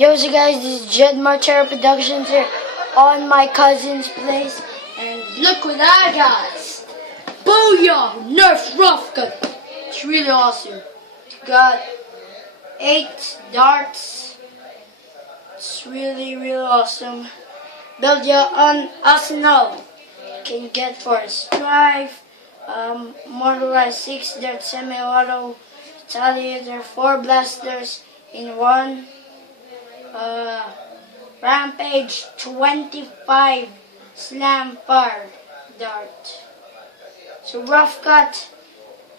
Yo, so guys, this is Jed Martero Productions here on my cousin's place, and look what I got! Booyah! Nerf Roughcut! It's really awesome. It's got 8 darts. It's really awesome. Build your own arsenal. You can get for a strive, motorized 6 dart semi-auto, retaliator, 4 blasters in one. Rampage 25 slam fire dart. So Roughcut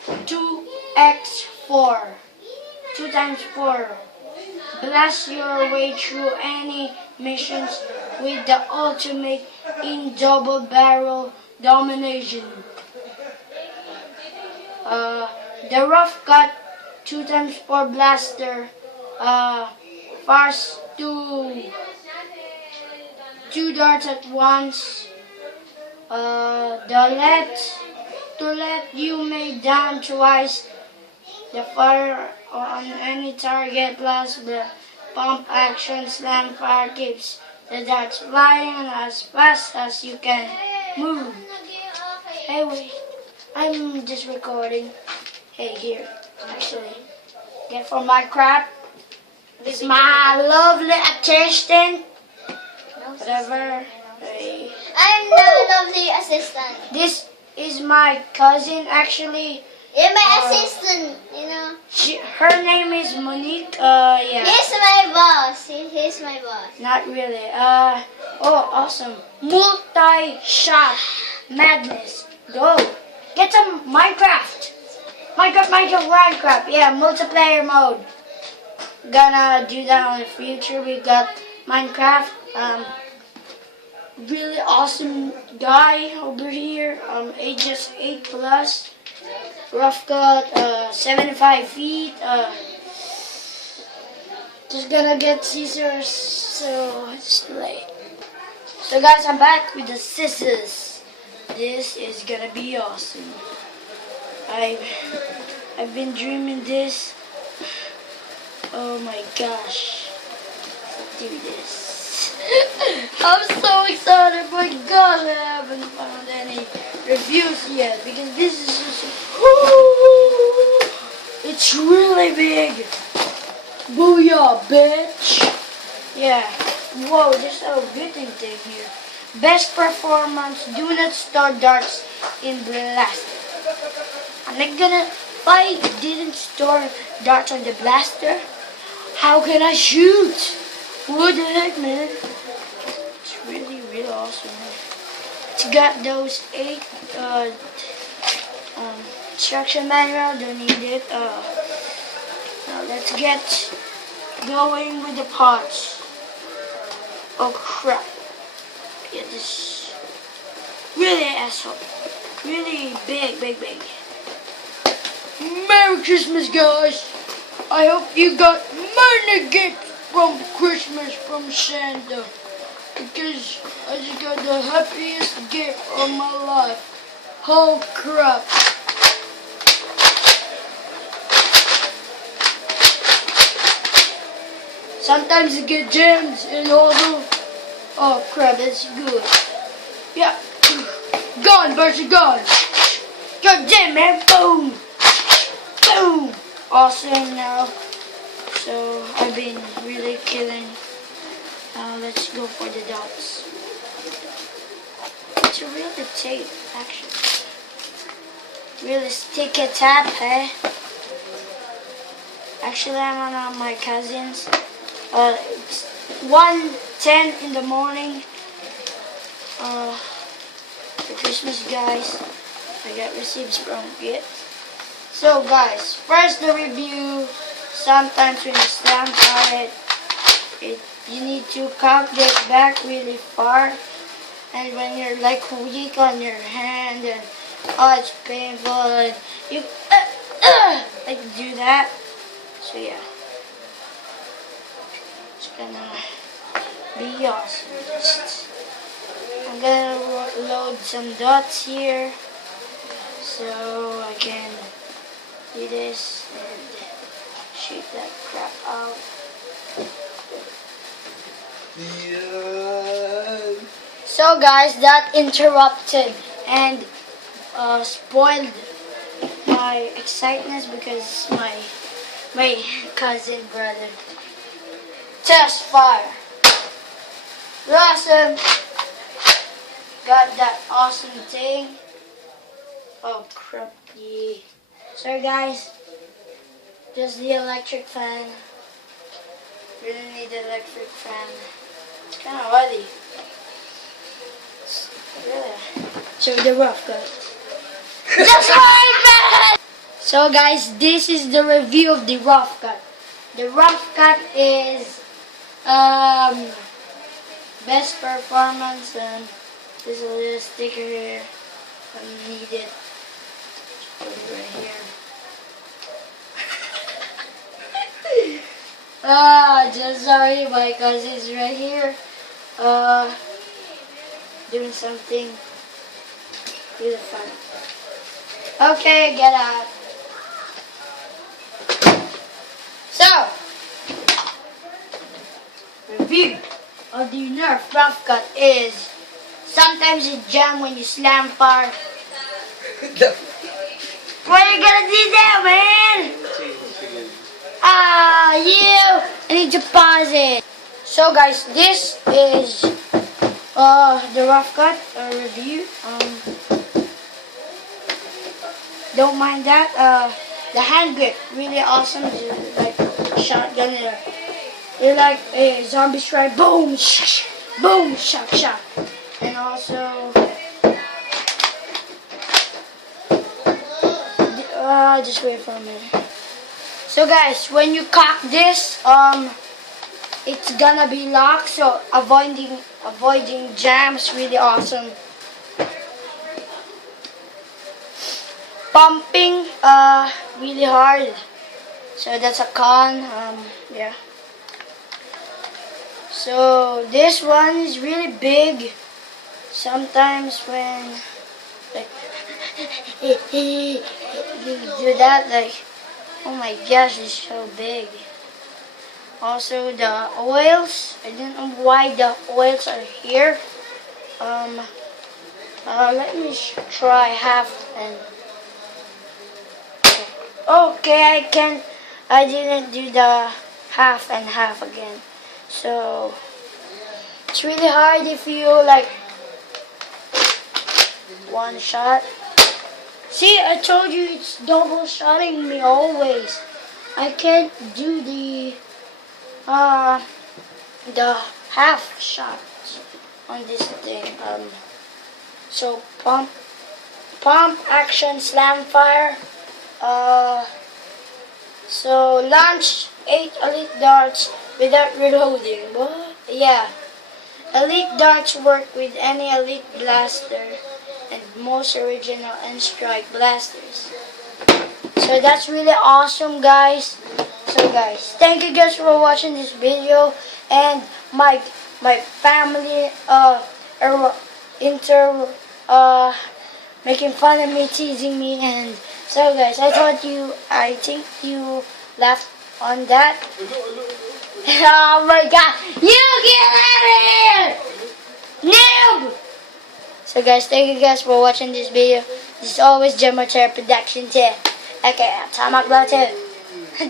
2x4, 2 times 4. Blast your way through any missions with the ultimate in double barrel domination. The Roughcut 2 times 4 blaster fires 2 darts at once. To let you may down twice the fire on any target, plus the pump action slam fire keeps the darts flying as fast as you can move. Hey, wait, I'm just recording. Hey, here, actually, get for Minecraft. This is my lovely assistant. Whatever. Hey. I'm the lovely assistant. This is my cousin, actually. You're my assistant, you know. Her name is Monique. Yeah. He's my boss. He's my boss. Not really. Oh, awesome. Multi-shot madness. Go. Get some Minecraft. Minecraft. Yeah, multiplayer mode. Gonna do that in the future. We got Minecraft. Really awesome guy over here. Ages 8 plus. Roughcut, 75 feet. Just gonna get scissors, so it's late. So guys, I'm back with the scissors. This is gonna be awesome. I've been dreaming this. Oh my gosh. Let's do this. I'm so excited. My gosh, I haven't found any reviews yet because this is just, it's really big. Booyah, bitch. Yeah. Whoa, there's a good thing here. Best performance, do not store darts in blaster. I'm not gonna, if I didn't store darts on the blaster, how can I shoot? What the heck, man? It's really awesome. It's got those 8 instruction manual. Don't need it. Now let's get going with the parts. Oh crap! Yeah, this really asshole. Really big. Merry Christmas, guys! I hope you got many gifts from Christmas from Santa, because I just got the happiest gift of my life. Oh crap. Sometimes you get gems and all the... Oh crap, that's good. Yeah. Gone, versus gone. God damn, man. Boom. Boom. Awesome now. So I've been really killing. Let's go for the dots. It's a really tape, actually. Really sticky tap, eh? Actually, I'm on my cousin's. It's 1:10 in the morning. For Christmas, guys. I got receipts from it. So, guys, first the review. Sometimes when you slam fire it, you need to cock it back really far, and when you're like weak on your hand and it's painful, and you like do that. So yeah, it's gonna be awesome. I'm gonna load some dots here so I can do this and shoot that crap out. So guys, that interrupted and spoiled my excitement because my cousin brother test fire. Awesome. Got that awesome thing. Oh crap. Yeah. Sorry guys. Just the electric fan. Really need the electric fan. It's kind of muddy. Yeah. So the rough cut. That's right, man! So guys, this is the review of the rough cut. The rough cut is best performance, and there's a little sticker here. I need it. Put it right here. Just sorry, my cousin's right here. Doing something really fun. Okay, get out. So, review of the Nerf Roughcut is sometimes it jam when you slam fire. What are you gonna do there, man? I need to pause it. So guys, this is the Roughcut review. Don't mind that. The hand grip really awesome. It's like shotgun. You're like a zombie strike. Boom, shh, boom, shot, shot. And also, just wait for a minute. So guys, when you cock this, it's gonna be locked. So avoiding jams really awesome. Pumping really hard, so that's a con. Yeah. So this one is really big. Sometimes when like you do that, like oh my gosh, it's so big. Also the oils, I don't know why the oils are here. Let me try half and. Okay, I didn't do the half and half again. So, it's really hard if you like one shot. See, I told you it's double shotting me always. I can't do the half shot on this thing. So pump, action, slam fire. So launch 8 elite darts without reloading. What? Yeah. Elite darts work with any elite blaster and most original and strike blasters. So that's really awesome, guys. So guys, thank you guys for watching this video, and my family making fun of me, teasing me, and so guys, I think you laughed on that. Oh my god, you get out of here! Noob! So guys, thank you guys for watching this video. This is always Jemater Production here. Okay, tamak latte.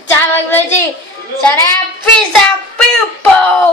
Tamak latte. Sarap, peace out, people!